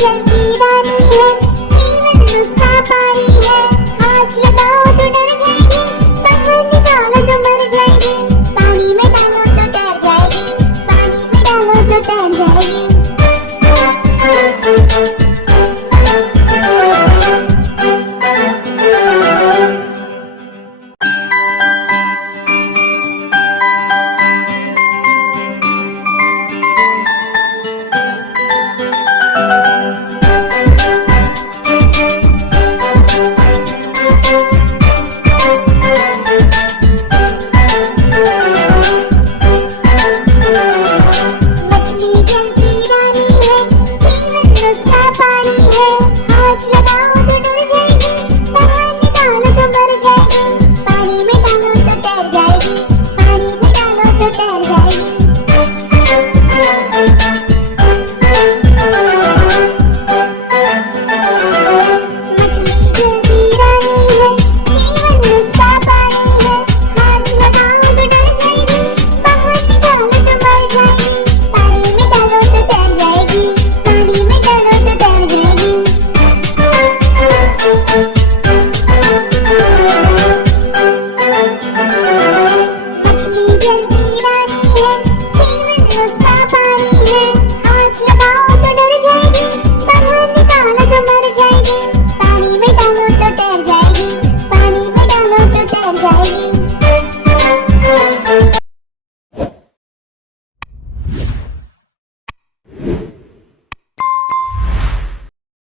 जल की रानी है, जीवन उसका पानी है। हाथ लगाओ तो डर जाएगी, बाहर निकालो तो मर जाएगी, पानी में डालो तो तैर जाएगी, पानी में डालो तो तैर जाएगी।